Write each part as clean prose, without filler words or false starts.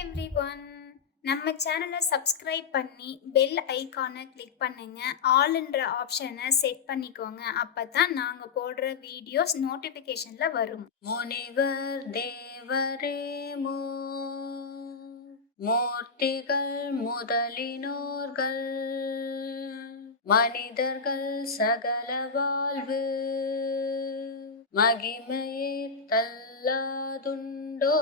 Everyone. நம்ம சேனலை subscribe பண்ணி பெல் ஐகானை கிளிக் பண்ணுங்க. ஆல்ன்ற ஆப்ஷனை செட் பண்ணிக்கோங்க. அப்பதான் நாங்க போடுற வீடியோஸ் நோட்டிபிகேஷன்ல வரும். முனிவர் தேவரே மூர்த்திகள் முதலினோர்கள் மனிதர்கள் சகல வாழ்வு மகிமையை தல்லாதுண்டோ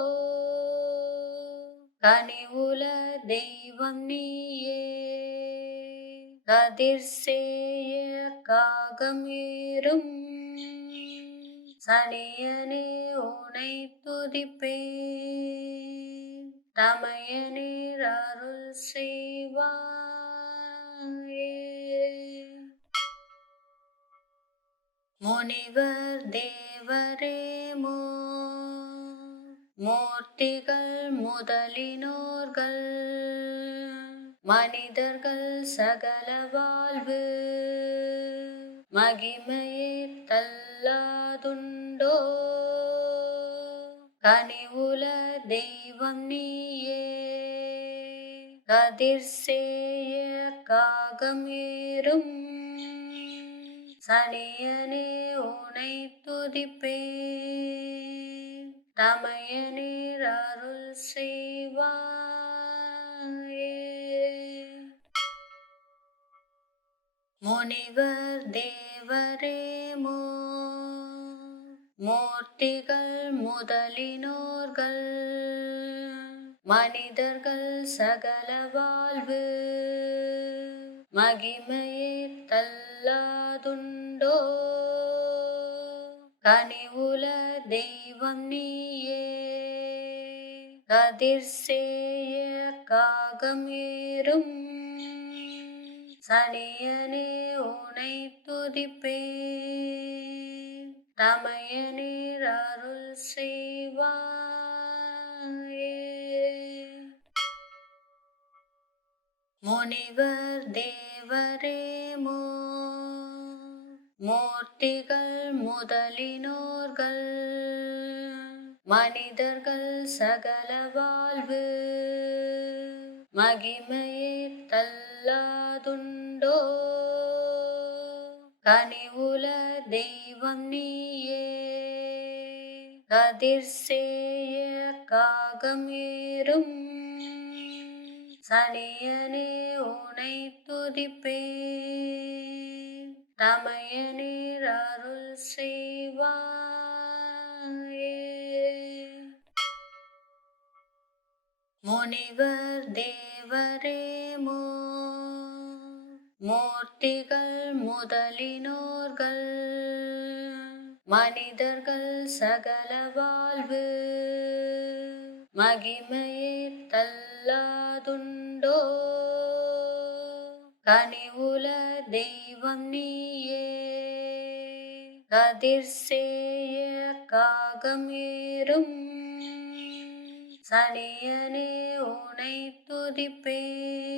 கனிவுல தெய்வம் நீயே கதிர் சேய காகமேறும் சனியனே உனை துதிப்பேன் தமையனீர் அருள் செய்வாயே. முனிவர் தேவரே மூர்த்திகள் முதலினோர்கள் மனிதர்கள் சகல வாழ்வு மகிமையை தல்லாதுண்டோ கனிவுல தெய்வம் நீயே கதிர் சேய காகமேறும் சனியனே உனை துதிப்பேன் தமையனீர் அருள் செய்வாயே. முனிவர் தேவரே மூர்த்திகள் முதலினோர்கள் மனிதர்கள் சகல வாழ்வு மகிமையை தல்லாதுண்டோ கனிவுல தெய்வம் நீயே கதிர் சேய காகமேறும் சனியனே உனை துதிப்பேன் தமையனீர் அருள் செய்வாயே. முனிவர் தேவரே மூர்த்திகள் முதலினோர்கள் மனிதர்கள் சகல வாழ்வு மகிமையை தல்லாதுண்டோ கனிவுல தெய்வம் நீயே கதிர் சேய காகமேறும் சனியனே உனை துதிப்பேன் தமையனீர் அருள் செய்வாயே. முனிவர் தேவரே மூர்த்திகள் முதலினோர்கள் மனிதர்கள் சகல வாழ்வு மகிமையை தல்லாதுண்டோ கனிவுல தெய்வம் நீயே கதிர் சேய காகமேறும் சனியனே உனை துதிப்பேன்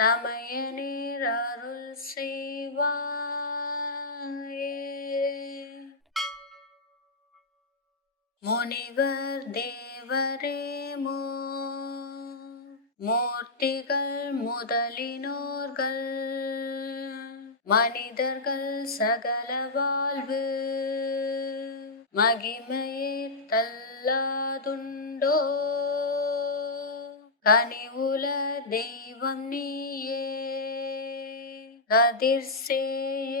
தமையனீர் அருள் செய்வாயே. முனிவர் தேவரே மூர்த்திகள் முதலினோர்கள் மனிதர்கள் சகல வாழ்வு மகிமையை தல்லாதுண்டோ கனிவுல தெய்வம் நீயே கதிர் சேய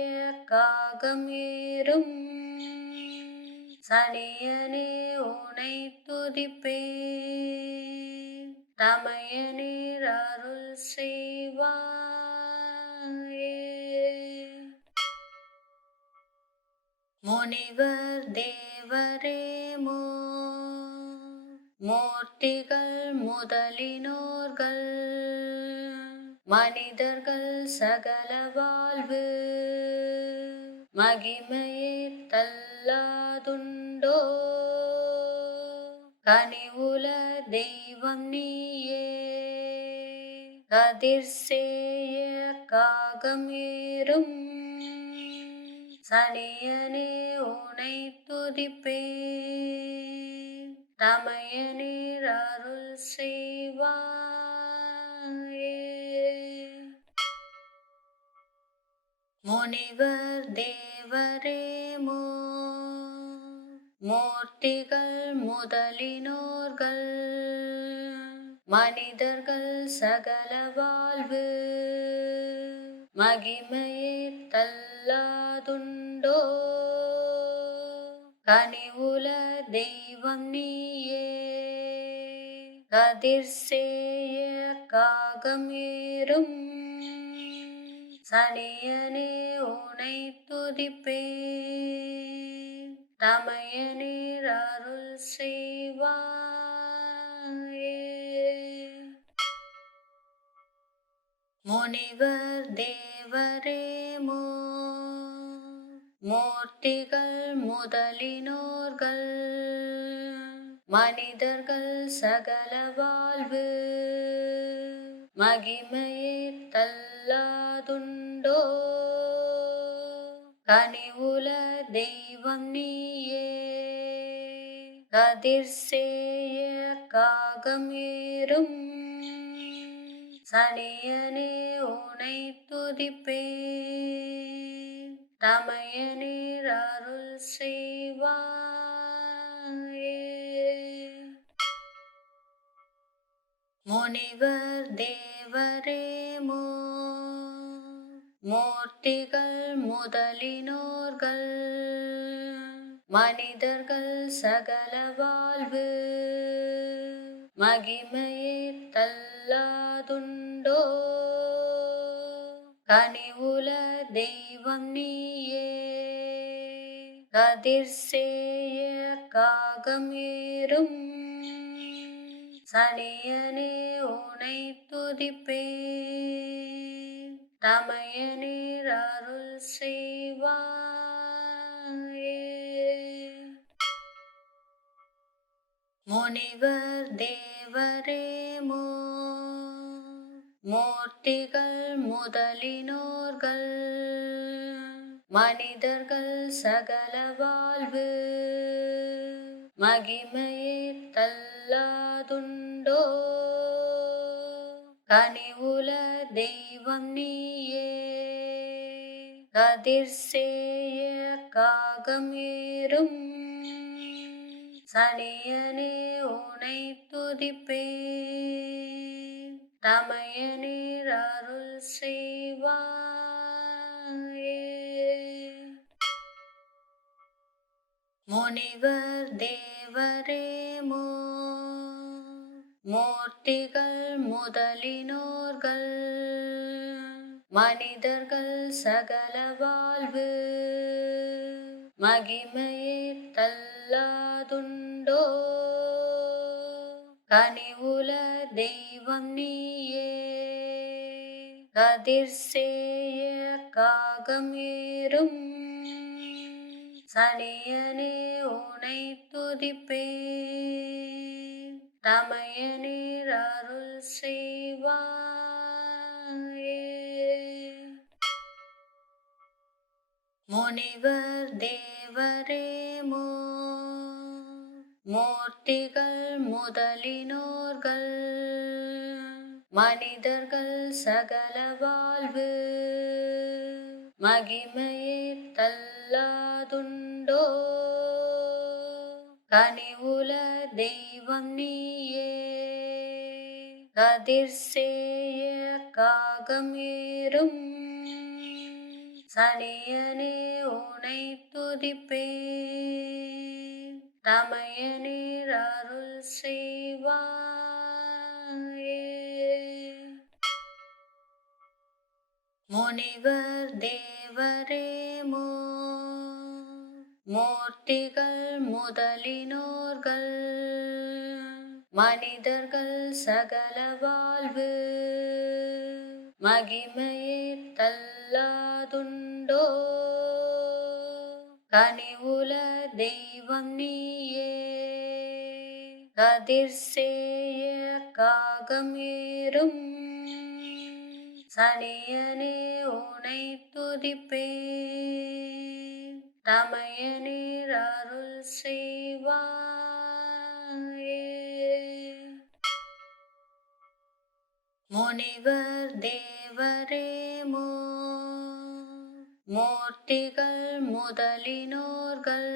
காகமேறும் சனியனே உனை துதிப்பேன் தமையனீர் அருள் செய்வாயே. முனிவர் தேவரே மூர்த்திகள் முதலினோர்கள் மனிதர்கள் சகல வாழ்வு மகிமையை தல்லாதுண்டோ கனிவுல தெய்வம் நீயே கதிர் சேய காகமேறும் சனியனே உனை துதிப்பேன் தமையனீர் அருள் செய்வாயே. முனிவர் தேவரே மூர்த்திகள் முதலினோர்கள் மனிதர்கள் சகல வாழ்வு மகிமையே தல்லாதுண்டோ. கனிவுல தெய்வம் நீயே கதிர் சேய காகம் ஏறும் சனியனே உனை துதிப்பேன் தமையனீர் அருள் செய்வாயே. முனிவர் தேவரே மூர்த்திகள் முதலினோர்கள் மனிதர்கள் சகல வாழ்வு மகிமையே தல்லாதுண்டோ. கனிவுல தெய்வம் நீயே கதிர் சேய காகம் ஏறும் சனியனே உனை துதிப்பேன் தமையனீர் அருள் செய்வாயே. முனிவர் தேவரே மூர்த்திகள் முதலினோர்கள் மனிதர்கள் சகல வாழ்வு மகிமையே தல்லாதுண்டோ. கனிவுல தெய்வம் நீயே கதிர் சேய காகம் ஏறும் சனியனே உனை துதிப்பேன் தமையனீர் அருள் செய்வாயே. முனிவர் தேவரே மூர்த்திகள் முதலினோர்கள் மனிதர்கள் சகல வாழ்வு மகிமையே தல்லாதுண்டோ. கனிவுல தெய்வம் நீயே கதிர் சேய காகம் ஏறும் சனியனே உனை துதிப்பேன் தமையனீர் அருள் செய்வாயே. முனிவர் தேவரே மூர்த்திகள் முதலினோர்கள் மனிதர்கள் சகல வாழ்வு மகிமையே தல்லாதுண்டோ. கனிவுல தெய்வம் நீயே கதிர் சேய காகம் ஏறும் சனியனே உனை துதிப்பேன் தமையனீர் அருள் செய்வாயே. முனிவர் தேவரே மூர்த்திகள் முதலினோர்கள் மனிதர்கள் சகல வாழ்வு மகிமையே தல்லாதுண்டோ. கனிவுல தெய்வம் நீயே கதிர் சேய காகம் ஏறும் சனியனே உனை துதிப்பேன் தமையனீர் அருள் செய்வாயே. முனிவர் தேவரே மூர்த்திகள் முதலினோர்கள் மனிதர்கள் சகல வாழ்வு மகிமையே தல்லாதுண்டோ. கனிவுல தெய்வம் நீயே கதிர் சேய காகம் ஏறும் சனியனே உனை துதிப்பேன் தமையனீர் அருள் செய்வாயே. முனிவர் தேவரே மூர்த்திகள் முதலினோர்கள்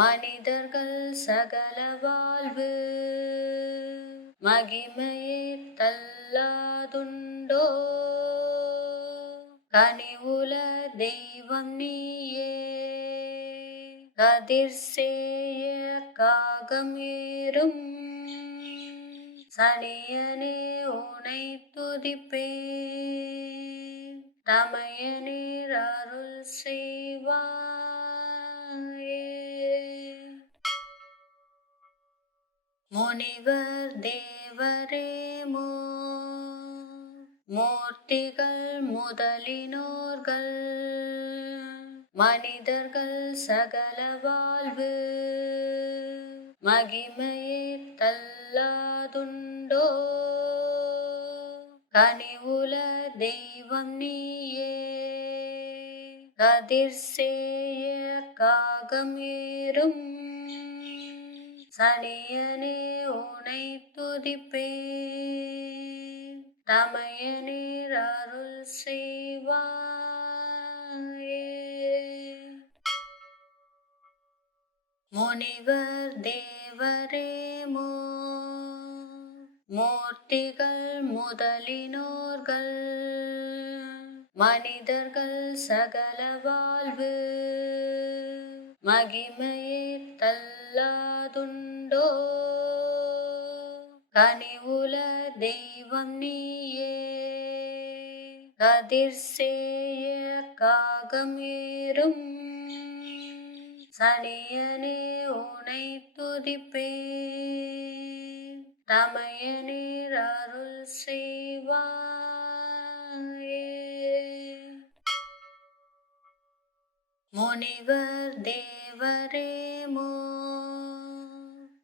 மனிதர்கள் சகல வாழ்வு மகிமையே தல்லாதுண்டோ கனிவுல தெய்வம் நீயே கதிர்சேய காகம் ஏறும் சனியனே உனை துதிப்பேன் தமையனீர் அருள் செய்வாயே. முனிவர் தேவரே மூர்த்திகள் முதலினோர்கள் மனிதர்கள் சகல வாழ்வு மகிமையே தல்லாதுண்டோ கனிவுல தெய்வம் நீயே கதிர்சேய காகம் ஏறும் சனியனே உனை துதிப்பேன் தமையனீர் அருள் செய்வாயே. முனிவர் தேவரே மூர்த்திகள் முதலினோர்கள் மனிதர்கள் சகல வாழ்வு மகிமையே தல்லாதுண்டோ கனிவுல தெய்வம் நீயே கதிர்சேய காகம் ஏறும் சனியனே உனை துதிப்பேன் தமையனீர் அருள் செய்வாயே. முனிவர் தேவரே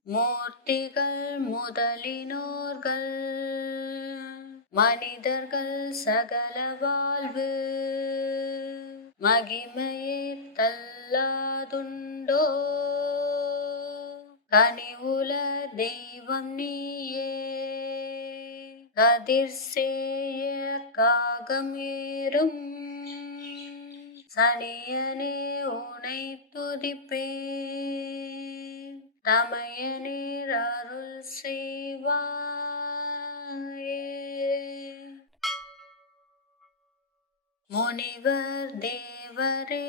மூர்த்திகள் முதலினோர்கள் மனிதர்கள் சகல வாழ்வு மகிமையே தல்லாதுண்டோ கனிவுல தெய்வம் நீயே கதிர்சேய காகம் ஏறும் சனியனே உனை துதிப்பேன் தமையனீர் அருள் செய்வாயே. முனிவர் தேவரே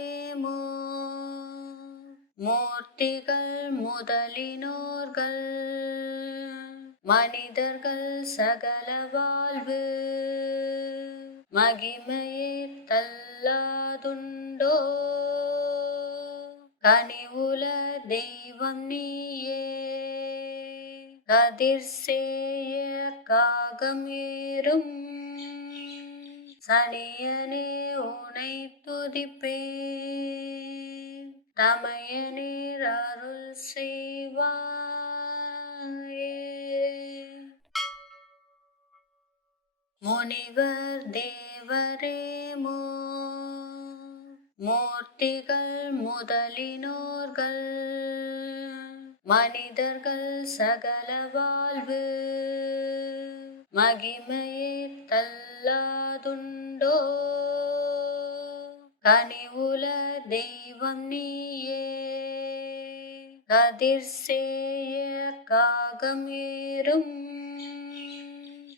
மூர்த்திகள் முதலினோர்கள் மனிதர்கள் சகல வாழ்வு மகிமையே தல்லாதுண்டோ கனிவுல தெய்வம் நீயே கதிர்சேய காகம் ஏறும் சனியனே உனை துதிப்பேன் தமையனீர் அருள் செய்வாயே. முனிவர் தேவரே மூர்த்திகள் முதலினோர்கள் மனிதர்கள் சகல வாழ்வு மகிமையே தல்லாதுண்டோ கனிவுல தெய்வம் நீயே கதிர்சேய காகம் ஏறும்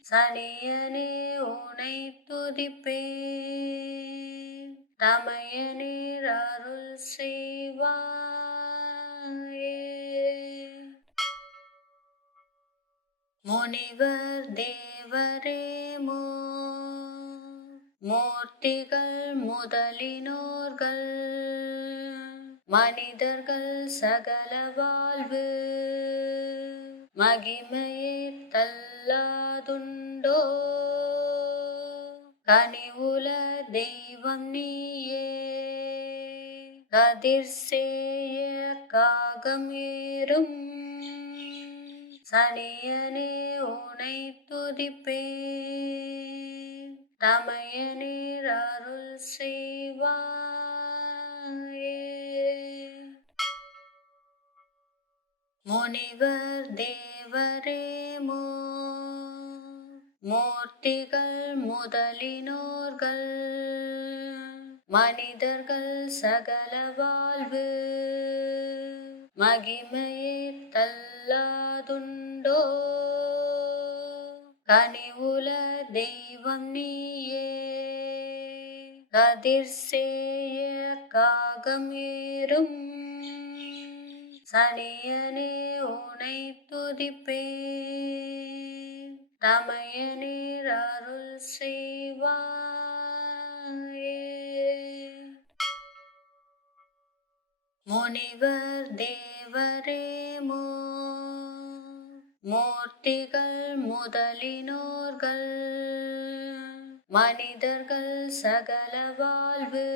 சனியனே உனை துதிப்பேன் தமையனீர் அருள் செய்வாயே. முனிவர் தேவரே மூர்த்திகள் முதலினோர்கள் மனிதர்கள் சகல வாழ்வு மகிமையே தல்லாதுண்டோ கனிவுல தெய்வம் நீயே கதிர்சேய காகம் ஏறும் சனியனே உனை துதிப்பேன் தமையனீர் அருள் செய்வாயே. முனிவர் தேவரே மூர்த்திகள் முதலினோர்கள் மனிதர்கள் சகல வாழ்வு மகிமையே தல்லாதுண்டோ கனிவுல தெய்வம் நீயே கதிர்சேய காகம் ஏறும் சனியனே உனை துதிப்பேன் தமையனீர் அருள் செய்வாயே முனிவர் தேவரே மூர்த்திகள் முதலினோர்கள் மனிதர்கள் சகல வாழ்வு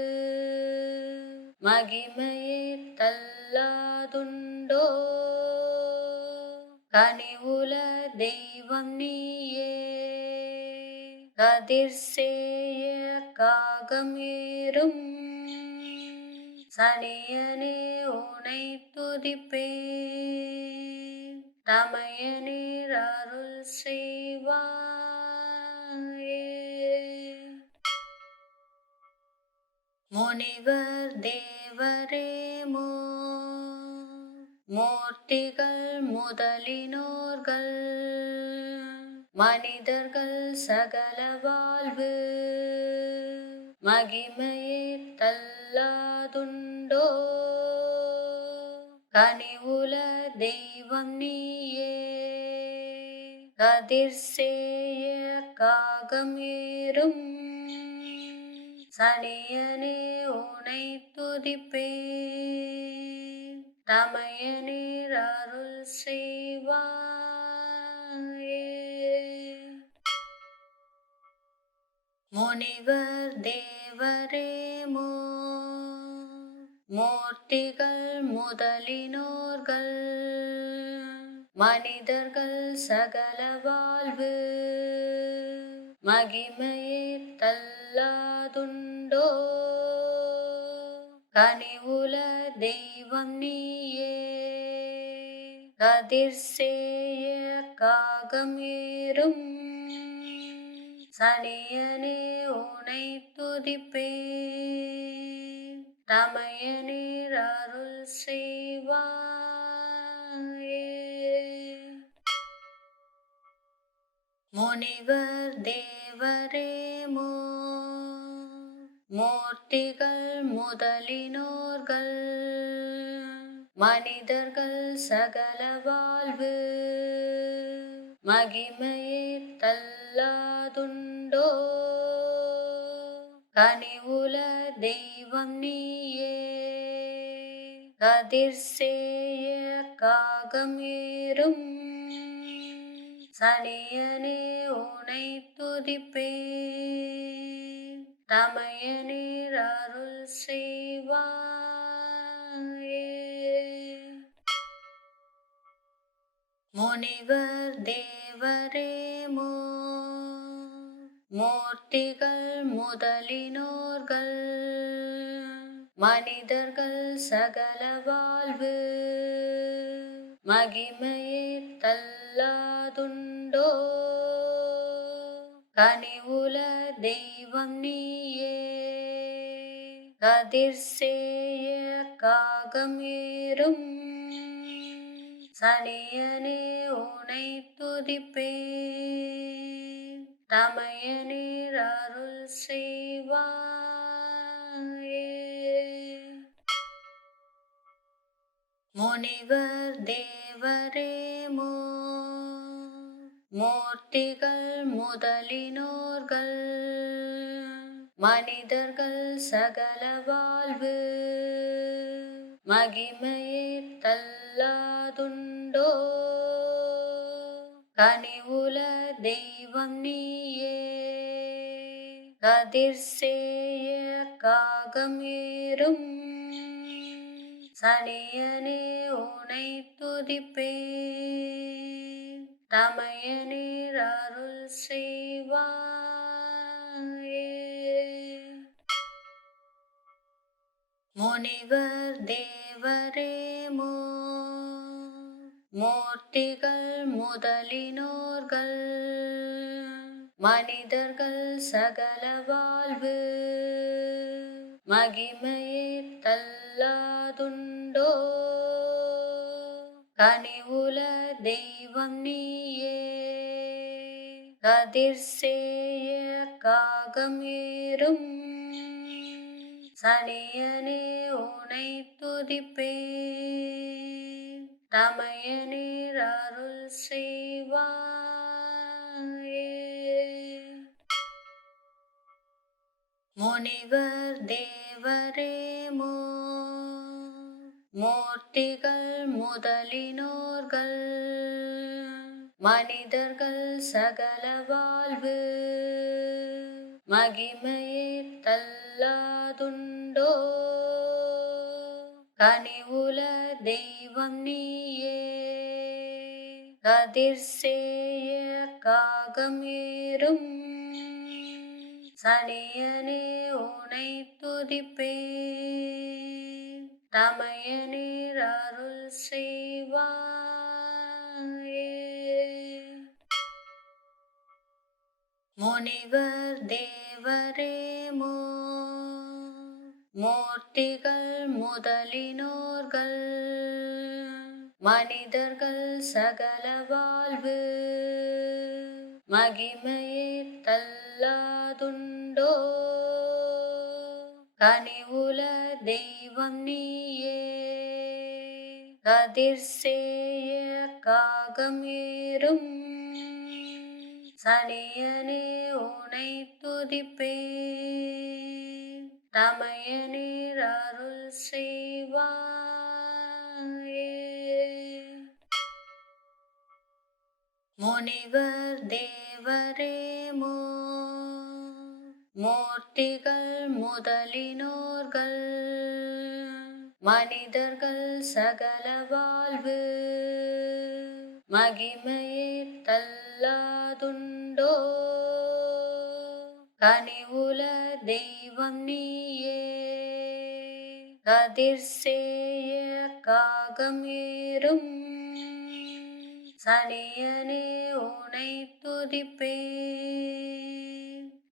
மகிமையே தல்லாதுண்டோ கனிவுல தெய்வம் நீயே கதிர்சேய காகம் ஏறும் சனியனே உனை துதிப்பேன் தமையனீர் அருள் செய்வாயே முனிவர் தேவரே மூர்த்திகள் முதலினோர்கள் மனிதர்கள் சகல வாழ்வு மகிமையே தல்லாதுண்டோ கனிவுல தெய்வம் நீயே கதிர்சேய காகம் ஏறும் சனியனே உனை துதிப்பேன் தமையனீர் அருள் செய்வாயே முனிவர் தேவரே மூர்த்திகள் முதலினோர்கள் மனிதர்கள் சகல வாழ்வு மகிமையே தல்லாதுண்டோ கனிவுல தெய்வம் நீயே கதிர்சேய காகம் ஏறும் சனியனே உனை துதிப்பேன் தமையனீர் அருள் செய்வாயே முனிவர் தேவரே மூர்த்திகள் முதலினோர்கள் மனிதர்கள் சகல வாழ்வு மகிமையே தல்லாதுண்டோ கனிவுல தெய்வம் நீயே கதிர்சேய காகம் ஏறும் சனியனே உனை துதிப்பேன் தமையனீர் அருள் செய்வாயே முனிவர் தேவரே மூர்த்திகள் முதலினோர்கள் மனிதர்கள் சகல வாழ்வு மகிமையே தல்லாதுண்டோ கனிவுல தெய்வம் நீயே கதிர்சேய காகம் ஏறும் சனியனே உனை துதிப்பேன் தமையனீர் அருள் செய்வாயே முனிவர் தேவரே மூர்த்திகள் முதலினோர்கள் மனிதர்கள் சகல வாழ்வு மகிமையே தல்லாதுண்டோ கனிவுல தெய்வம் நீயே கதிர்சேய காகம் ஏறும் சனியனே உனை துதிப்பேன் தமையனீர் அருள் செய்வாயே முனிவர் தேவரே மூர்த்திகள் முதலினோர்கள் மனிதர்கள் சகல வாழ்வு மகிமையே தல்லாதுண்டோ கனிவுல தெய்வம் நீயே கதிர் சேய காகம் ஏறும் சனியனே உனை துதிப்பேன் தமையனீர் அருள் செய்வாயே முனிவர் தேவரே மூர்த்திகள் முதலினோர்கள் மனிதர்கள் சகல வாழ்வு மகிமையே தல்லாதுண்டோ கனிவுல தெய்வம் நீயே கதிர் சேய காகம் ஏறும் சனியனே உனை துதிப்பேன் தமையனீர் அருள் செய்வாயே முனிவர் தேவரே மூர்த்திகள் முதலினோர்கள் மனிதர்கள் சகல வாழ்வு மகிமையே தல்லாதுண்டோ கனிவுல தெய்வம் நீயே கதிர் சேய காகம் ஏறும் சனியனே உனை துதிப்பேன் தமையனீர் அருள் செய்வாயே முனிவர் தேவரே மூர்த்திகள் முதலினோர்கள் மனிதர்கள் சகல வாழ்வு மகிமையே தல்லாதுண்டோ கனிவுல தெய்வம் நீயே கதிர் சேய காகம் ஏறும் சனியனே உனை துதிப்பேன்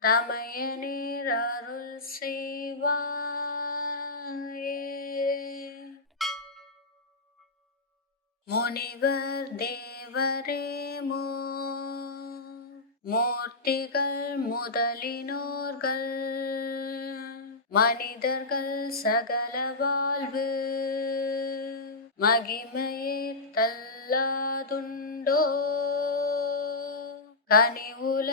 தமையனீர் அருள் செய்வாயே முனிவர் தேவரே மூர்த்திகள் முதலினோர்கள் மனிதர்கள் சகல வாழ்வு மகிமையே தல்லாதுண்டோ கனிவுல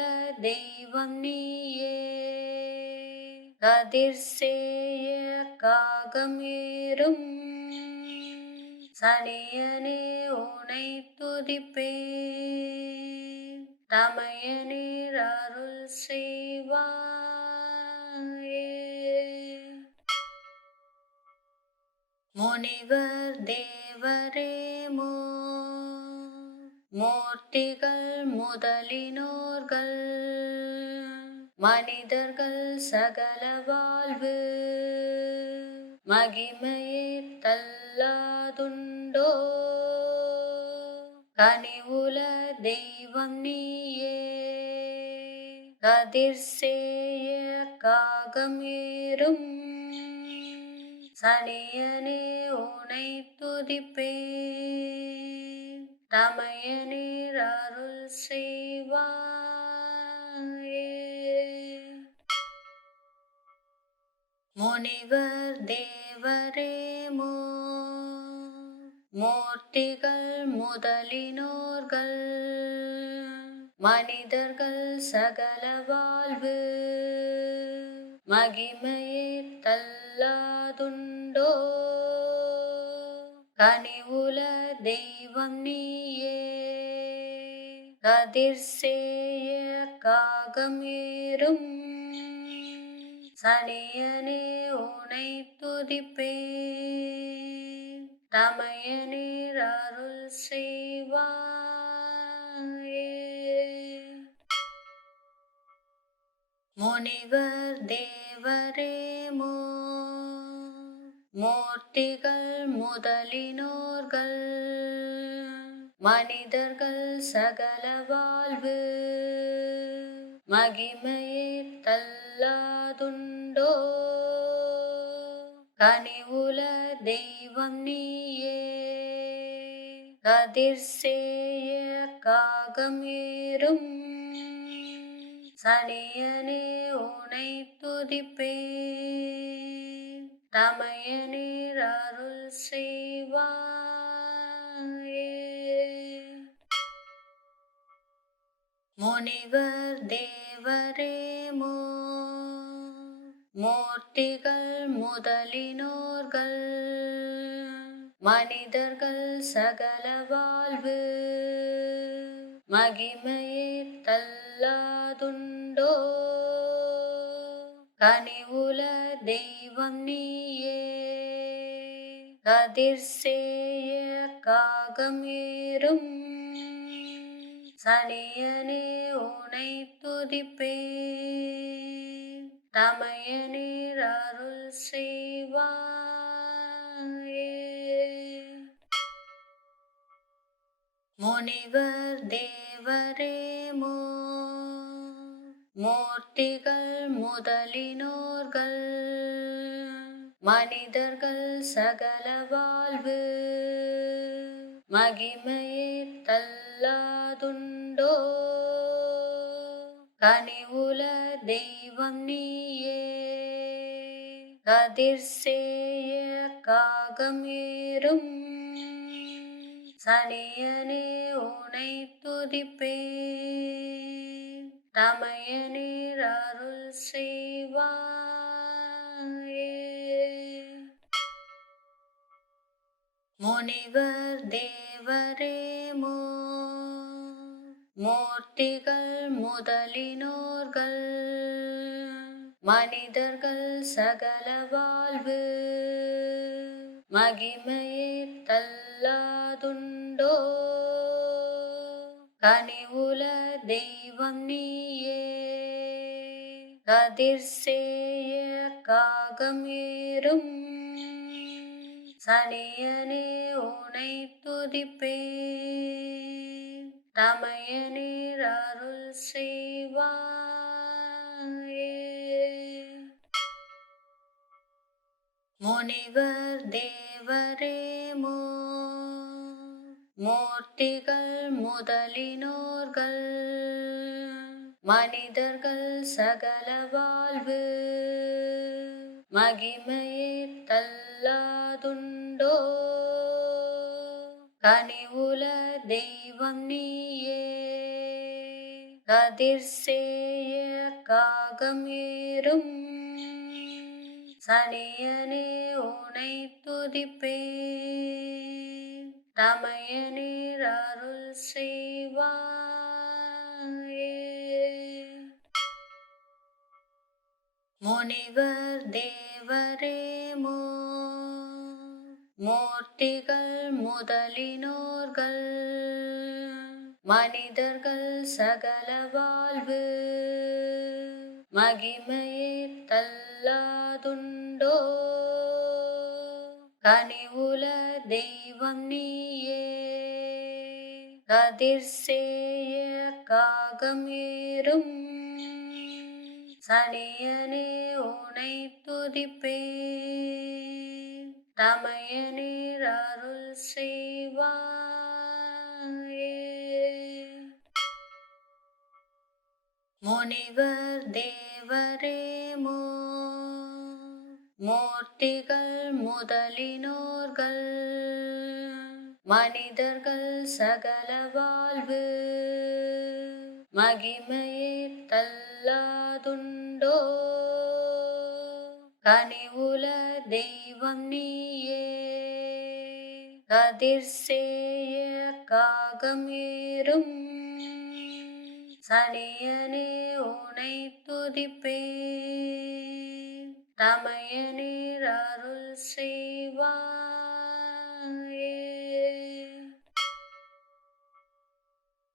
தெய்வம் நீயே கதிர் சேய காகம் ஏறும் சனியனே உனை துதிப்பேன் தமையனீர் அருள் செய்வாயே முனிவர் தேவரே மூர்த்திகள் முதலினோர்கள் மனிதர்கள் சகல வாழ்வு மகிமையே தல்லாதுண்டோ கனிவுல தெய்வம் நீயே கதிர் சேய காகம் ஏறும் சனியனே உனை துதிப்பேன் தமையனீர் அருள் செய்வாயே முனிவர் தேவரே மூர்த்திகள் முதலினோர்கள் மனிதர்கள் சகல வாழ்வு மகிமையே தல்லாதுண்டோ கனிவுல தெய்வம் நீயே கதிர் சேய காகம் ஏறும் சனியனே உனை துதிப்பேன் தமையனீர் அருள் செய்வாயே முனிவர் தேவரே மூர்த்திகள் முதலினோர்கள் மனிதர்கள் சகல வாழ்வு மகிமையே தல்லாதுண்டோ கனிவுல தெய்வம் நீயே கதிர் சேய காகம் ஏறும் சனியனே உனை துதிப்பேன் தமையனீர் அருள் செய்வாயே முனிவர் தேவரே மூர்த்திகள் முதலினோர்கள் மனிதர்கள் சகல வாழ்வு மகிமையே தல்லாதுண்டோ கனிவுல தெய்வம் நீயே கதிர் சேய காகம் ஏறும் சனியனே உனை துதிப்பேன் தமையனீர் அருள் செய்வாயே முனிவர் தேவரே மூர்த்திகள் முதலினோர்கள் மனிதர்கள் சகல வாழ்வு மகிமையே தல்லாதுண்டோ கனிவுல தெய்வம் நீயே கதிர் சேய காகம் ஏறும் சனியனே உனை துதிப்பேன் தமையனீர் அருள் செய்வாயே முனிவர் தேவரே மூர்த்திகள் முதலினோர்கள் மனிதர்கள் சகல வாழ்வு மகிமையே தல்லாதுண்டோ கனிவுல தெய்வம் நீயே கதிர் சேய காகம் ஏறும் சனியனே உனை துதிப்பேன் தமையனீர் அருள் செய்வாயே முனிவர் தேவரே மூர்த்திகள் முதலினோர்கள் மனிதர்கள் சகல வாழ்வு மகிமையே தல்லாதுண்டோ கனிவுல தெய்வம் நீயே கதிர் சேய காகம் ஏறும் சனியனே உனை துதிப்பேன் தமையனீர் அருள் செய்வாயே முனிவர் தேவரே மூர்த்திகள் முதலினோர்கள் மனிதர்கள் சகல வாழ்வு மகிமையே தல்லாதுண்டோ கனிவுல தெய்வம் நீயே கதிர் சேய காகம் ஏறும் சனியனே உனை துதிப்பேன் தமையனீர் அருள் செய்வாயே முனிவர் தேவரே மூர்த்திகள் முதலினோர்கள் மனிதர்கள் சகல வாழ்வு மகிமையே தல்லாதுண்டோ கனிவுல தெய்வம் நீயே கதிர் சேய காகம் ஏறும் சனியனே உனை துதிப்பேன் தமையனீர் அருள் செய்வாயே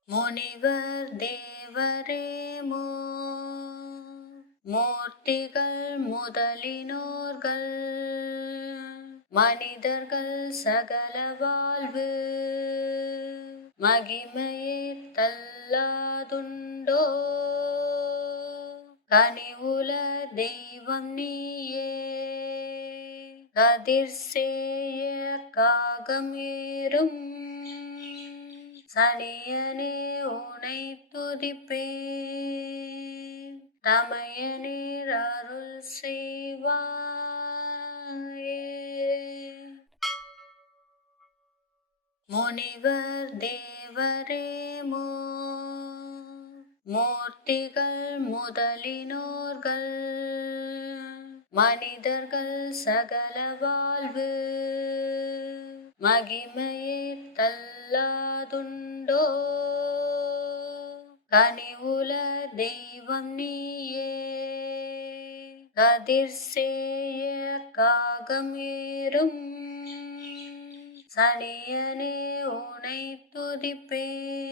முனிவர் தேவரே மூர்த்திகள் முதலினோர்கள் மனிதர்கள் சகல வாழ்வு மகிமையே தல்லாதுண்டோ கனிவுல தெய்வம் நீயே. கதிர்சேய காகம் ஏறும் சனியனே உனை துதிப்பேன். தமையனீர் அருள் செய்வாயே. முனிவர் தேவரே மூர்த்திகள் முதலினோர்கள் மனிதர்கள் சகல வாழ்வு மகிமையே தல்லாதுண்டோ. கனிவுல தெய்வம் நீயே. கதிர்சேய காகம் ஏறும் சனியனே உனை துதிப்பேன்.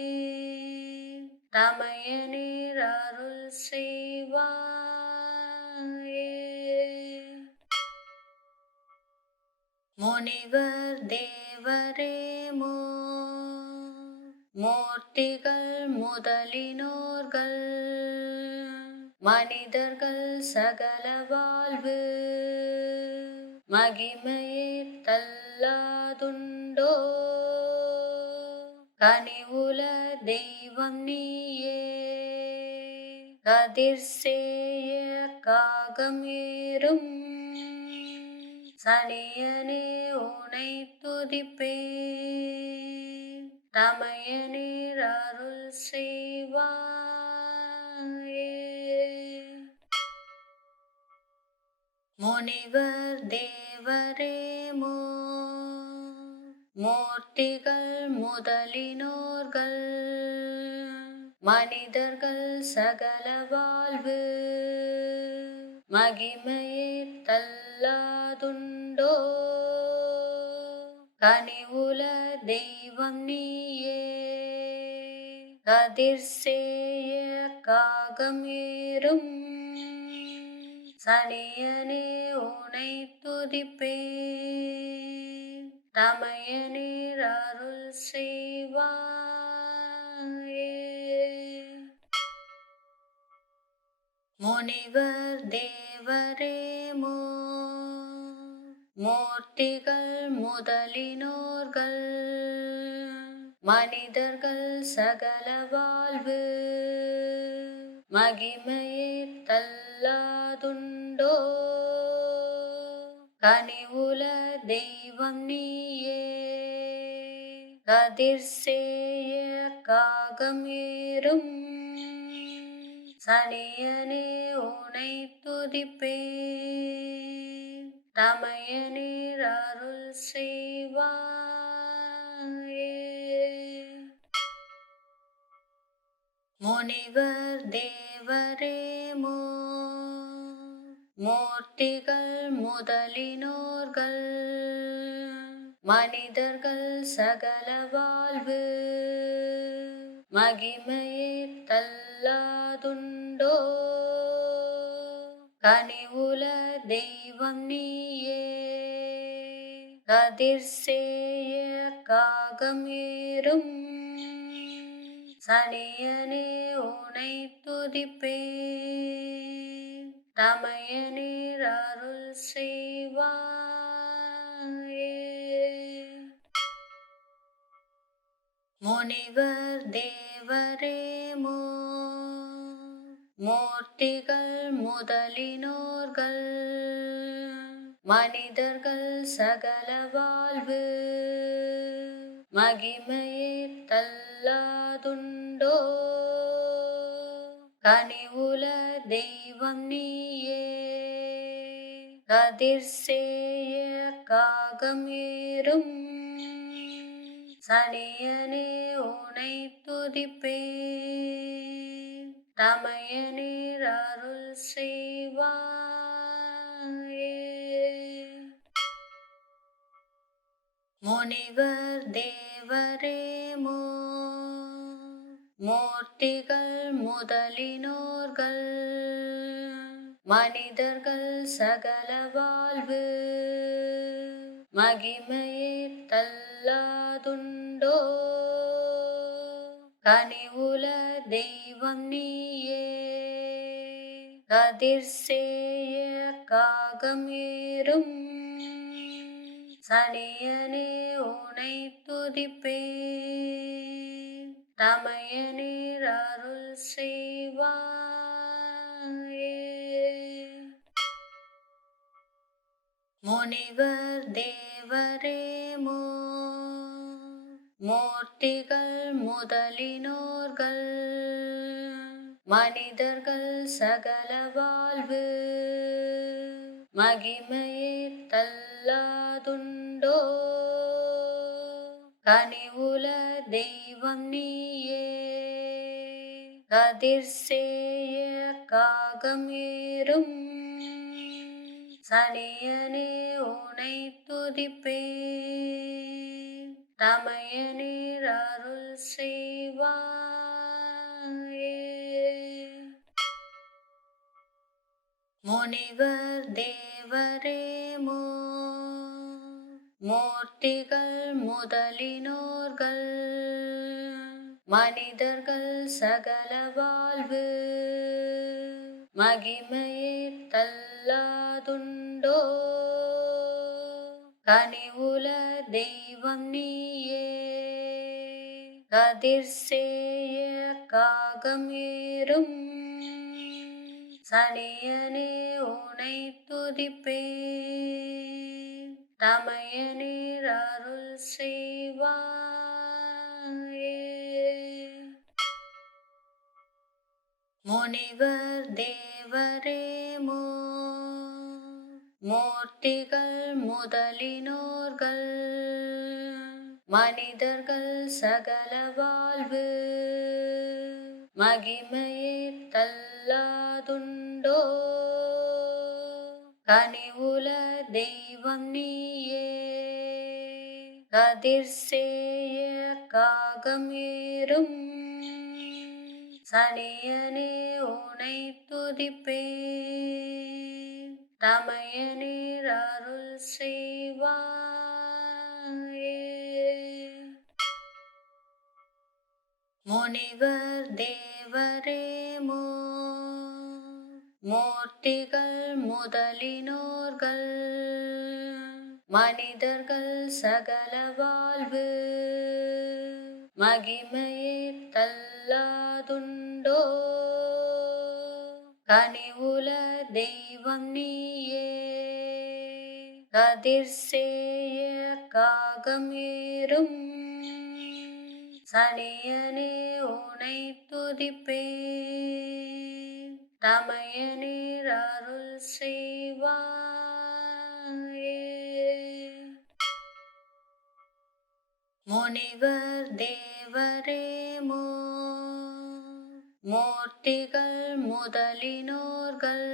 தமையனீர் அருள் செய்வாயே. முனிவர் தேவரே மூர்த்திகள் முதலினோர்கள் மனிதர்கள் சகல வாழ்வு மகிமையே தல்லாதுண்டோ. கனிவுல தெய்வம் நீயே. கதிர்சேய காகம் ஏறும் சனியனே உனை துதிப்பேன். தமையனீர் அருள் செய்வாயே. முனிவர் தேவரே மூர்த்திகள் முதலினோர்கள் மனிதர்கள் சகல வாழ்வு மகிமையே தல்லாதுண்டோ. கனிவுல தெய்வம் நீயே. கதிர்சேய காகம் ஏறும் சனியனே உனை துதிப்பேன். தமையனீர் அருள் செய்வாயே. முனிவர் தேவரே மூர்த்திகள் முதலினோர்கள் மனிதர்கள் சகல வாழ்வு மகிமையே தல்லாதுண்டோ. கனிவுல தெய்வம் நீயே. கதிர்சேய காகம் ஏறும் சனியனே உனை துதிப்பேன். தமையனீர் அருள் செய்வாயே. முனிவர் தேவரே மூர்த்திகள் முதலினோர்கள் மனிதர்கள் சகல வாழ்வு மகிமையே தல்லாதுண்டோ. கனிவுல தெய்வம் நீயே. கதிர்சேய காகம் ஏறும் சனியனே உனை துதிப்பேன். தமையனீர் அருள் செய்வாயே. முனிவர் தேவரே மூர்த்திகள் முதலினோர்கள் மனிதர்கள் சகல வாழ்வு மகிமையே தல்லாதுண்டோ. கனிவுல தெய்வம் நீயே. கதிர்சேய காகம் ஏறும் சனியனே உனை துதிப்பேன். தமையனீர் அருள் செய்வாயே. முனிவர் தேவரே மூர்த்திகள் முதலினோர்கள் மனிதர்கள் சகல வாழ்வு மகிமையே தல்லாதுண்டோ. கனிவுல தெய்வம் நீயே. கதிர்சேய காகமேறும் சனியனே உனை துதிப்பேன் தமையனீர் அருள் செய்வாயே. முனிவர் தேவரே மூர்த்திகள் முதலினோர்கள் மனிதர்கள் சகல வாழ்வு மகிமையே தல்லாதுண்டோ கனிவுல தெய்வம் நீயே கதிர்சேய காகமேறும் சனியனே உனை துதிப்பேன் தமையனீர் அருள் செய்வாயே. முனிவர் தேவரே மூர்த்திகள் முதலினோர்கள் மனிதர்கள் சகல வாழ்வு மகிமையே தல்லாதுண்டோ கனிவுல தெய்வம் நீயே கதிர்சேய காகமேறும் சனியனே உனை துதிப்பேன் தமையனீர் அருள் செய்வாயே. முனிவர் தேவரே மூர்த்திகள் முதலினோர்கள் மனிதர்கள் சகல வாழ்வு மகிமையே தல்லாதுண்டோ கனிவுல தெய்வம் நீயே கதிர்சேய காகமேறும் சனியனே உனை துதிப்பேன் தமையனீர் அருள் செய்வாயே. முனிவர் தேவரே மூர்த்திகள் முதலினோர்கள் மனிதர்கள் சகல வாழ்வு மகிமையே தல்லாதுண்டோ கனிவுல தெய்வம் நீயே கதிர்சேய காகமேறும் சனியனே உனை துதிப்பேன் தமையனீர் அருள் செய்வாயே. முனிவர் தேவரே மூர்த்திகள் முதலினோர்கள்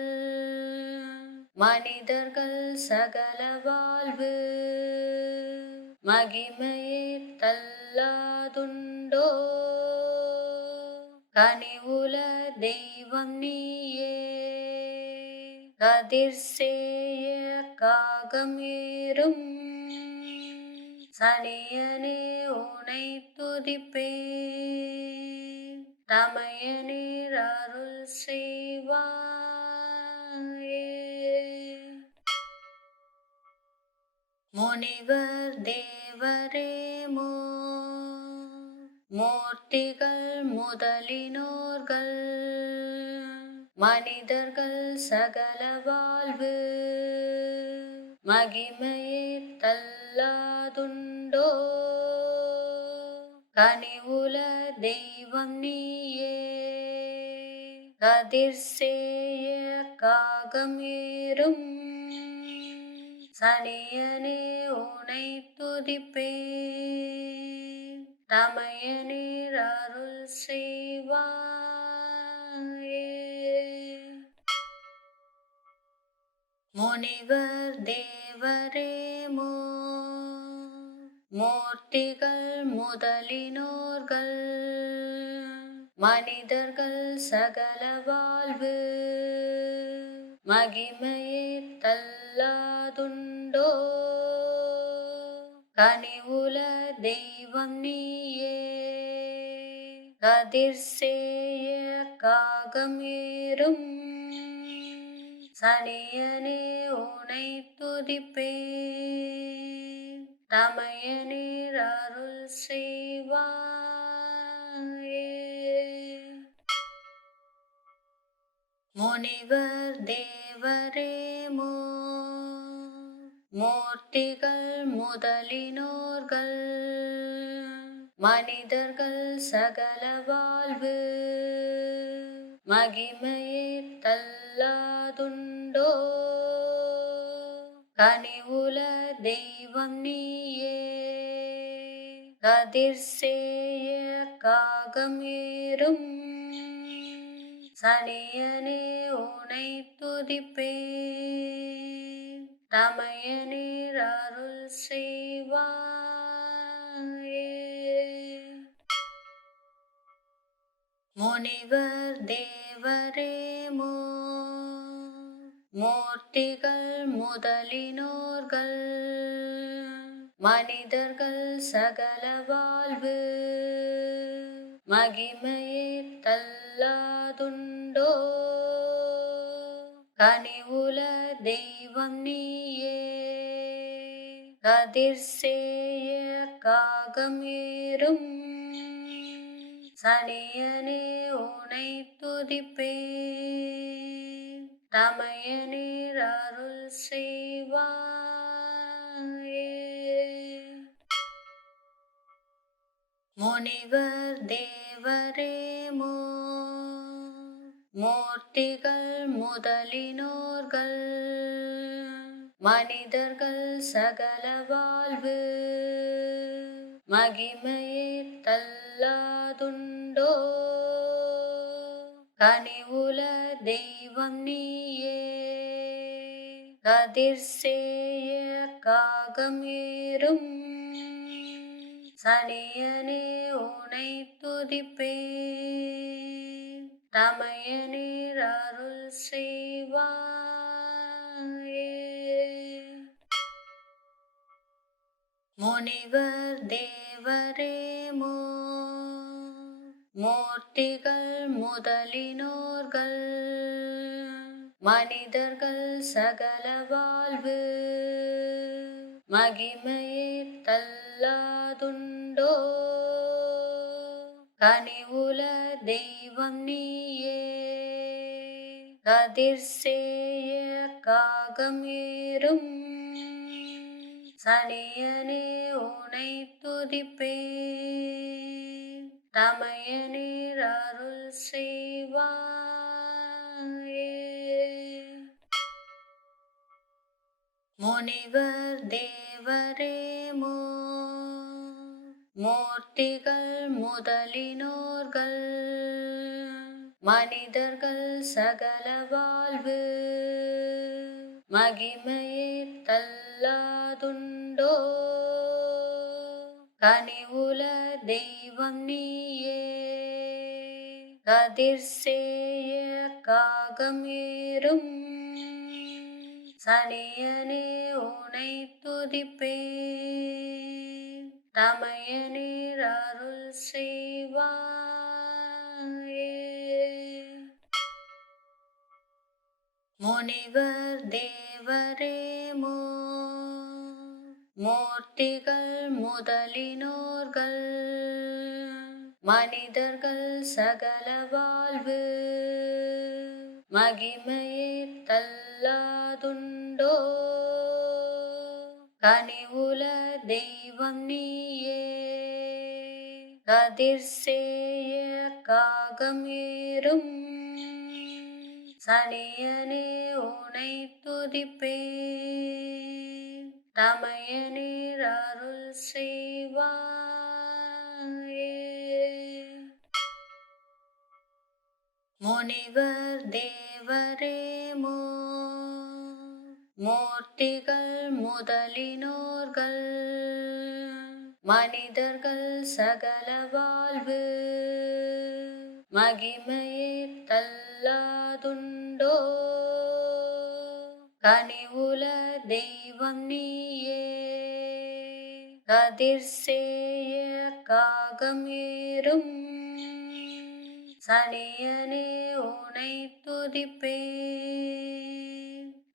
மனிதர்கள் சகல வாழ்வு மகிமையே தல்லாதுண்டோ கனிவுல தெய்வம் நீயே கதிர்சேய காகமேறும் சனியனே உனை துதிப்பேன் தமையனீர் அருள் செய்வாயே. முனிவர் தேவரே மூர்த்திகள் முதலினோர்கள் மனிதர்கள் சகல வாழ்வு மகிமையே தல்லாதுண்டோ கனிவுல தெய்வம் நீயே கதிர்சேய காகமேறும் சனியனே உனை துதிப்பேன் தமையனீர் அருள் செய்வாயே. முனிவர் தேவரே மூர்த்திகள் முதலினோர்கள் மனிதர்கள் சகல வாழ்வு மகிமையே தல்லாதுண்டோ கனிவுல தெய்வம் நீயே கதிர்சேய காகமேறும் சனியனே உனை துதிப்பேன் தமையனீர் அருள் செய்வாயே. முனிவர் தேவரே சனியனே உனை துதிப்பேன் தமையனீர் அருள் செய்வாயே. முனிவர் தேவரே மூர்த்திகள் முதலினோர்கள் மனிதர்கள் சகல வாழ்வு மகிமையே தல்லாதுண்டோ கனிவுல தெய்வம் நீயே கதிர்சேய காகமேறும் சனியனே உனை துதிப்பேன், தமையனீர் அருள் செய்வாயே. முனிவர் தேவரே மூர்த்திகள் முதலினோர்கள், மனிதர்கள் சகல வாழ்வு மகிமையே தல்லாதுண்டோ. கனிவுல தெய்வம் நீயே, கதிர் சேய காகம் ஏறும், சனியனே உனை துதிப்பேன், தமையனீர் அருள் செய்வாயே. முனிவர் தேவரே மூர்த்திகள் முதலினோர்கள், மனிதர்கள் சகல வாழ்வு மகிமையே தல்லாதுண்டோ. கனிவுல தெய்வம் நீயே, கதிர் சேய காகம் ஏறும், சனியனே உனை துதிப்பேன், தமையனீர் அருள் செய்வாயே. முனிவர் தேவரே மூர்த்திகள் முதலினோர்கள், மனிதர்கள் சகல வாழ்வு மகிமையே தல்லாதுண்டோ. கனிவுல தெய்வம் நீயே, கதிர் சேய காகம் ஏறும், சனியனே உனை துதிப்பேன், தமையனீர் அருள் செய்வாயே. முனிவர் தேவரே மூர்த்திகள் முதலினோர்கள், மனிதர்கள் சகல வாழ்வு மகிமையே தல்லாதுண்டோ. கனிவுல தெய்வம் நீயே, கதிர் சேய காகம் ஏறும், சனியனே உனை துதிப்பேன், தமையனீர் அருள் செய்வாயே. முனிவர் தேவரே மூர்த்திகள் முதலினோர்கள், மனிதர்கள் சகல வாழ்வு மகிமையே தல்லாதுண்டோ. கனிவுல தெய்வம் நீயே, கதிர் சேய காகம் ஏறும், சனியனே உனை துதிப்பேன், தமையனீர் அருள் செய்வாயே. முனிவர் தேவரே மூர்த்திகள் முதலினோர்கள், மனிதர்கள் சகல வாழ்வு மகிமையே தல்லாதுண்டோ. கனிவுல தெய்வம் நீயே, கதிர் சேய காகம் ஏறும், சனியனே உனை துதிப்பேன், தமையனீர் அருள் செய்வாயே. முனிவர் தேவரே மூர்த்திகள் முதலினோர்கள், மனிதர்கள் சகல வாழ்வு மகிமையே தல்லாதுண்டோ. கனிவுல தெய்வம் நீயே, கதிர் சேய காகம் ஏறும், சனியனே உனை துதிப்பேன்,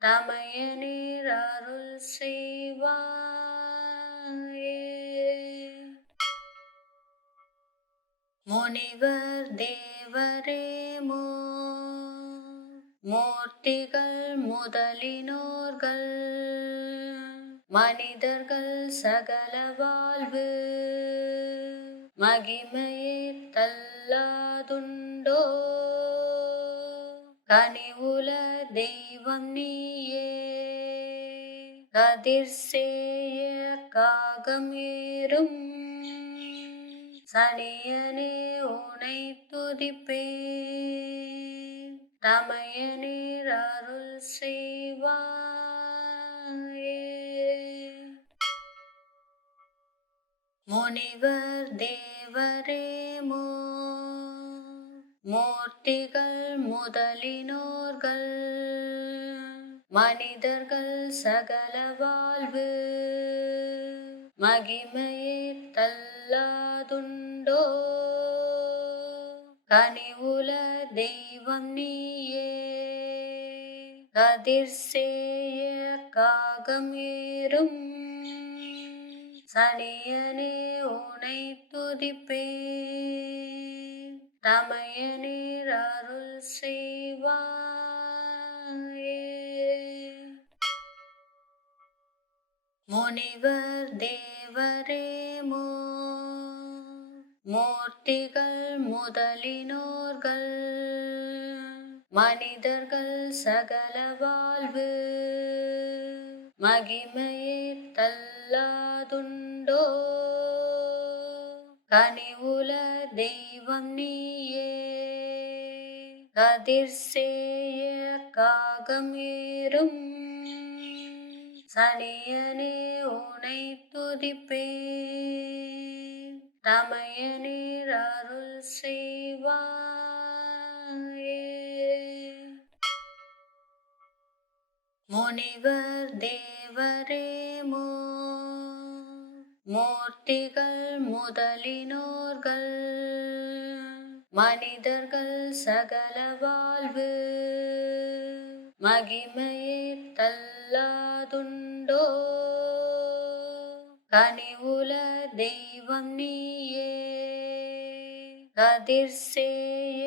தமையனீர் அருள் செய்வாயே. முனிவர் தேவரே மூர்த்திகள் முதலினோர்கள் மனிதர்கள் சகல வாழ்வு மகிமையே தல்லாதுண்டோ. கனிவுல தெய்வம் நீயே கதிர் சேய காகம் ஏறும் சனியனே உனை துதிப்பேன் தமையனீர் அருள் செய்வாயே. முனிவர் தேவரே மூர்த்திகள் முதலினோர்கள் மனிதர்கள் சகல வாழ்வு மகிமையே தல்லாதுண்டோ. கனிவுல தெய்வம் நீயே கதிர் சேய காகம் ஏறும் சனியனே உனை துதிப்பேன் தமையனீர் அருள் செய்வாயே. முனிவர் தேவரே மூர்த்திகள் முதலினோர்கள் மனிதர்கள் சகல வாழ்வு மகிமையே தல்லாதுண்டோ. கனிவுல தெய்வம் நீயே கதிர் சேய காகம் ஏறும் சனியனே உனை துதிப்பேன் தமையனீர் அருள் செய்வாயே. முனிவர் தேவரே மூர்த்திகள் முதலினோர்கள் மனிதர்கள் சகல வாழ்வு மகிமையே தல்லாதுண்டோ. கனிவுல தெய்வம் நீயே கதிர் சேய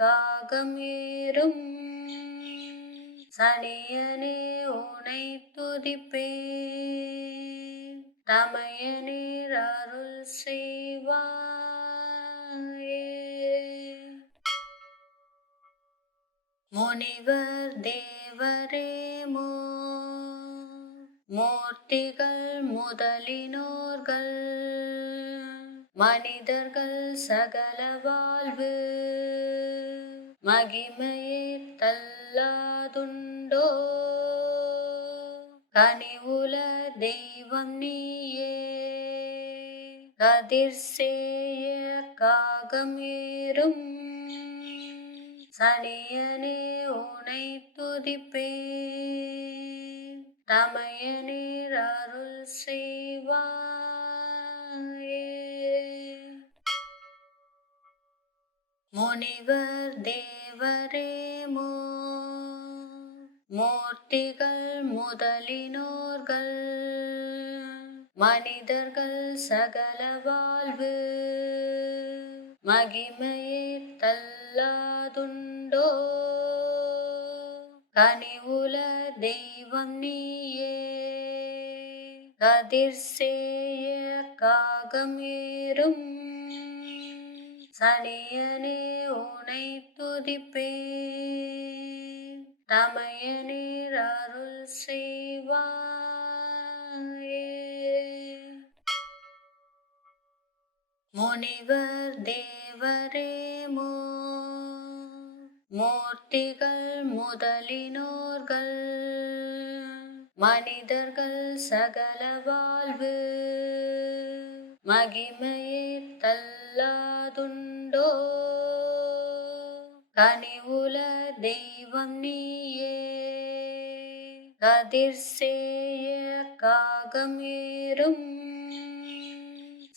காகம் ஏறும் சனியனே உனை துதிப்பேன் தமையனீர் அருள் செய்வாயே. முனிவர் தேவரே மூர்த்திகள் முதலினோர்கள் மனிதர்கள் சகல வாழ்வு மகிமையே தல்லாதுண்டோ. கனிவுல தெய்வம் நீயே கதிர் சேய காகம் ஏறும் சனியனே உனை துதிப்பேன் தமையனீர் அருள் செய்வாயே. முனிவர் தேவரே மூர்த்திகள் முதலினோர்கள் மனிதர்கள் சகல வாழ்வு மகிமையே தல்லாதுண்டோ. கனிவுல தெய்வம் நீயே கதிர் சேய காகம் ஏறும் சனியனே உனை துதிப்பேன் தமையனீர் அருள் செய்வாயே. முனிவர் தேவரே மூர்த்திகள் முதலினோர்கள் மனிதர்கள் சகல வாழ்வு மகிமையே தல்லாதுண்டோ. கனிவுல தெய்வம் நீயே கதிர் சேய காகம் ஏறும்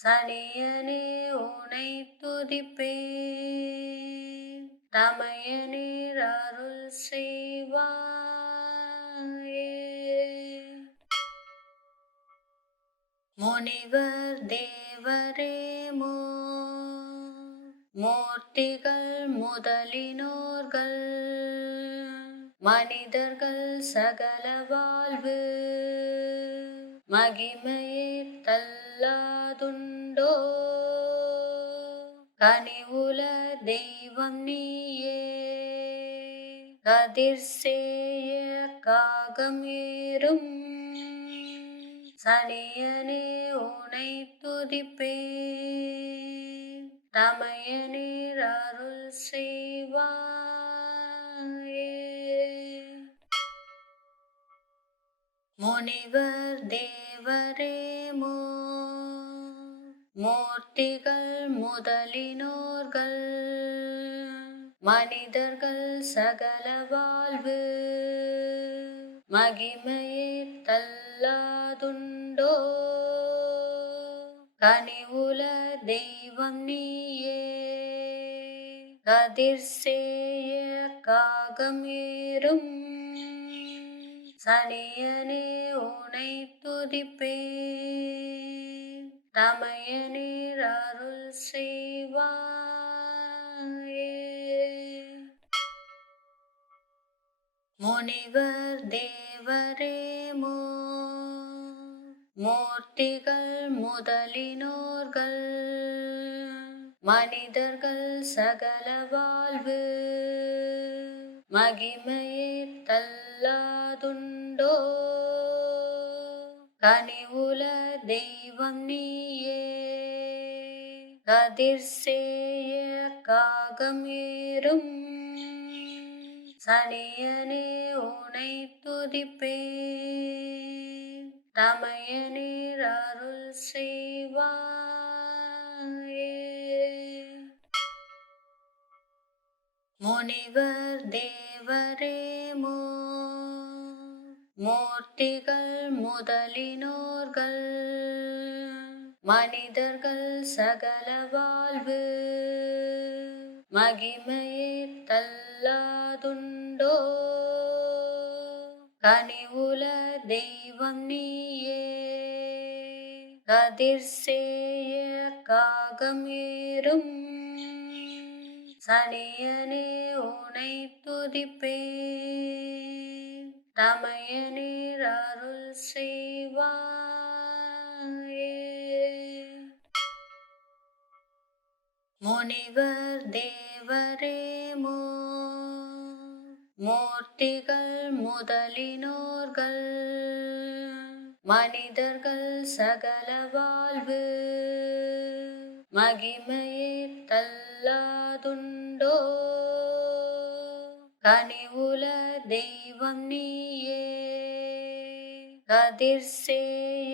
சனியனே உனை துதிப்பேன் தமையனீர் அருள் செய்வாயே. முனிவர் தேவரே மூர்த்திகள் முதலினோர்கள் மனிதர்கள் சகல வாழ்வு மகிமையே தல்லாதுண்டோ கனிவுல தெய்வம் நீயே கதிர் சேய காகம் ஏறும் சனியனே உனை துதிப்பேன் தமையனீர் அருள் செய்வாயே. முனிவர் தேவரே மூர்த்திகள் முதலினோர்கள் மனிதர்கள் சகல வாழ்வு மகிமையே தல்லாதுண்டோ கனிவுல தெய்வம் நீயே கதிர் சேய காகம் ஏறும் சனியனே உனை துதிப்பேன் தமையனீர் அருள் செய்வாயே. முனிவர் தேவரே மூர்த்திகள் முதலினோர்கள் மனிதர்கள் சகல வாழ்வு மகிமையே தல்லாதுண்டோ கனிவுல தெய்வம் நீயே கதிர் சேய காகம் ஏறும் சனியனே உனை துதிப்பேன் தமையனீர் அருள் செய்வாயே. முனிவர் தேவரே மூர்த்திகள் முதலினோர்கள் மனிதர்கள் சகல வாழ்வு மகிமையே தல்லாதுண்டோ கனிவுல தெய்வம் நீயே கதிர் சேய காகம் ஏறும் சனியனே உனை துதிப்பேன் தமையனீர் அருள் செய்வாயே. முனிவர் தேவரே மூர்த்திகள் முதலினோர்கள் மனிதர்கள் சகல வாழ்வு மகிமையே தல்லாதுண்டோ கனிவுல தெய்வம் நீயே கதிர் சேய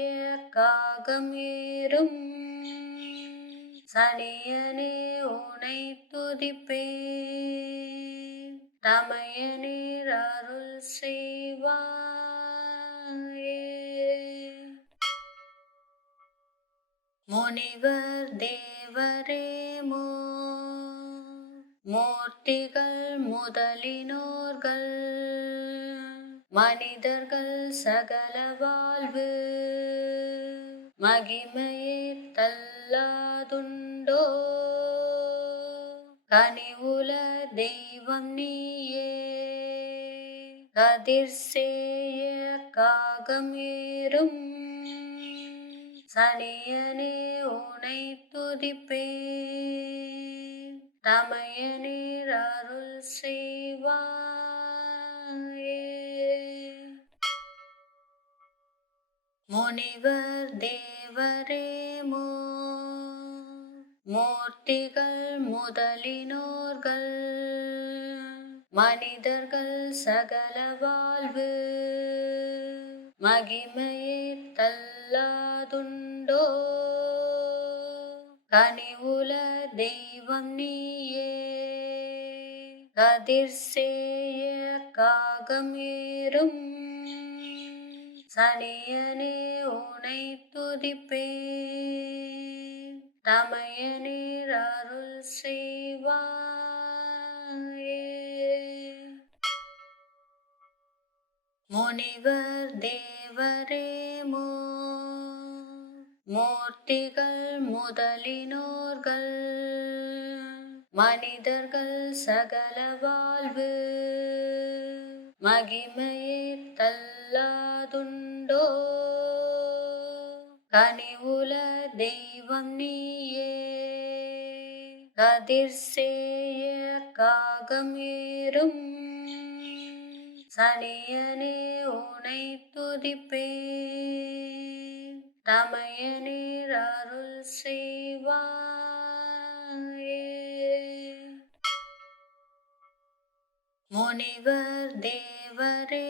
காகம் ஏறும் சனியனே உனை துதிப்பேன் தமையனீர் அருள் செய்வாயே. முனிவர் தேவரே மூர்த்திகள் முதலினோர்கள் மனிதர்கள் சகல வாழ்வு மகிமையே தல்லாதுண்டோ கனிவுல தெய்வம் நீயே கதிர் சேய காகம் ஏறும் சனியனே உனை துதிப்பேன் தமையனீர் அருள் செய்வாயே. முனிவர் தேவரே மூர்த்திகள் முதலினோர்கள் மனிதர்கள் சகல வாழ்வு மகிமையே தல்லாதுண்டோ கனிவுல தெய்வம் நீயே கதிர் சேய காகம் ஏறும் சனியனே உனை துதிப்பேன் தமையனீர் அருள் செய்வாயே. முனிவர் தேவரே மூர்த்திகள் முதலினோர்கள் மனிதர்கள் சகல வாழ்வு மகிமையே தல்லாதுண்டோ கனிவுல தெய்வம் நீயே கதிர் சேய காகம் ஏறும் சனியனே உனை துதிப்பேன் தமையனீர் அருள் செய்வாயே முனிவர் தேவரே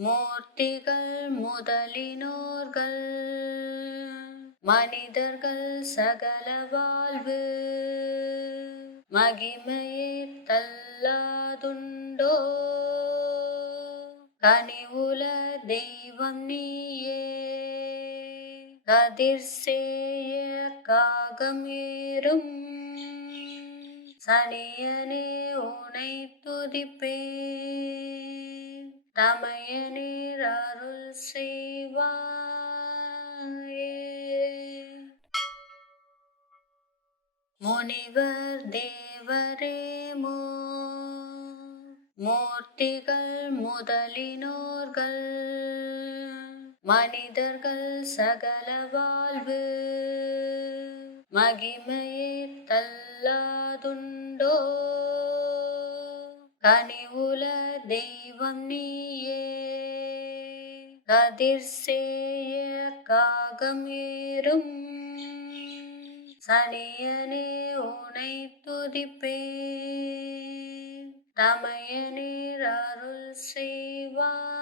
மூர்த்திகள் முதலினோர்கள் மனிதர்கள் சகல வாழ்வு மகிமையே தல்லாதுண்டோ கனிவுல தெய்வம் நீயே கதிர் சேய காகம் ஏறும் சனியனே உனை துதிப்பேன் தமையனீர் அருள் செய்வாயே முனிவர் தேவரே மூர்த்திகள் முதலினோர்கள் மனிதர்கள் சகல வாழ்வு மகிமையே தல்லாதுண்டோ கனிவுல தெய்வம் நீயே கதிர் சேய காகம் ஏறும் சனியனே உனை துதிப்பேன் தமையனீர் அருள் செய்வாயே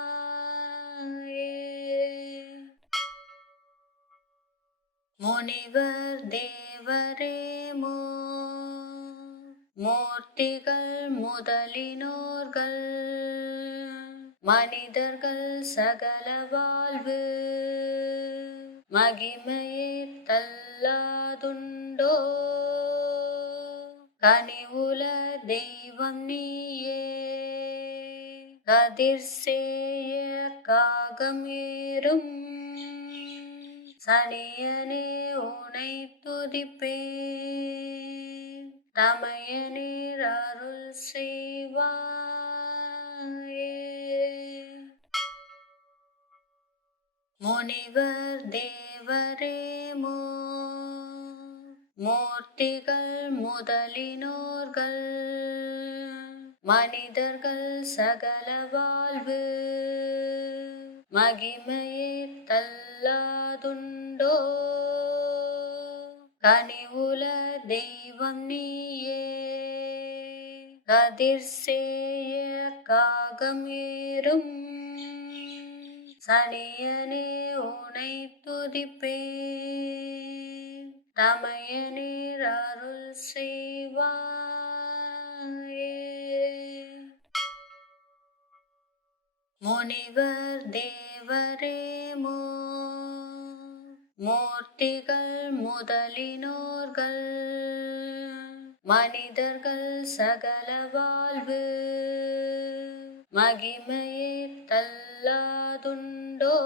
முனிவர் தேவரே மூர்த்திகள் முதலினோர்கள் மனிதர்கள் சகல வாழ்வு மகிமையே தல்லாதுண்டோ கனிவுல தெய்வம் நீயே கதிர் சேய காகம் ஏறும் சனியனே உனை துதிப்பேன் தமையனீர் அருள் செய்வாயே முனிவர் தேவரே மூர்த்திகள் முதலினோர்கள் மனிதர்கள் சகல வாழ்வு மகிமையே தல்லாதுண்டோ கனிவுல தெய்வம் நீயே கதிர் சேய காகம் ஏறும் சனியனே உனை துதிப்பேன் தமையனீர் அருள் செய்வாயே முனிவர் தேவரே மூர்த்திகள் முதலினோர்கள் மனிதர்கள் சகல வாழ்வு மகிமையே தல்லாதுண்டோ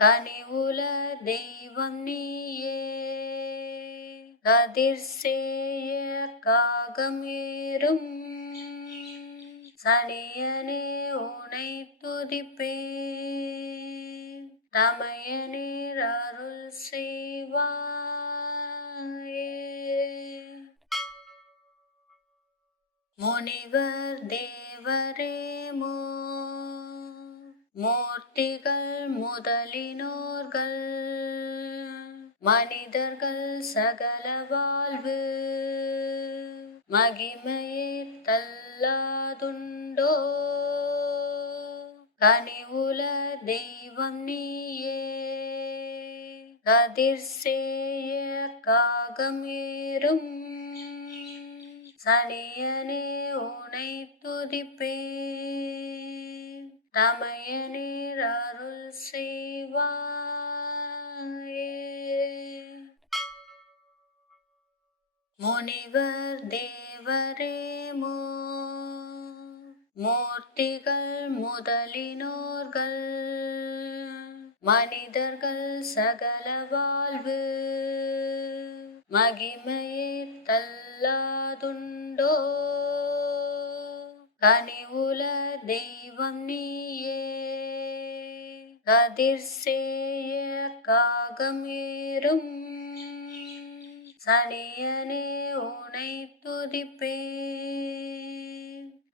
கனிவுல தெய்வம் நீயே கதிர் சேய காகம் ஏறும் சனியனே உனை துதிப்பேன் தமையனீர் அருள் செய்வாயே முனிவர் தேவரே மூர்த்திகள் முதலினோர்கள் மனிதர்கள் சகல வாழ்வு மகிமையே தல்லாதுண்டோ கனிவுல தெய்வம் நீயே கதிர் சேய காகம் ஏறும் சனியனே உனை துதிப்பேன் தமையனீர் அருள் செய்வாயே முனிவர் தேவரே மூர்த்திகள் முதலினோர்கள் மனிதர்கள் சகல வாழ்வு மகிமையே தல்லாதுண்டோ. கனிவுல தெய்வம் நீயே, கதிர் சேய காகம் ஏறும் சனியனே உனை துதிப்பேன்,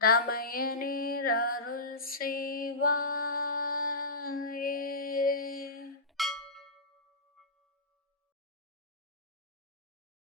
தமையனே அருள் செய்வார்.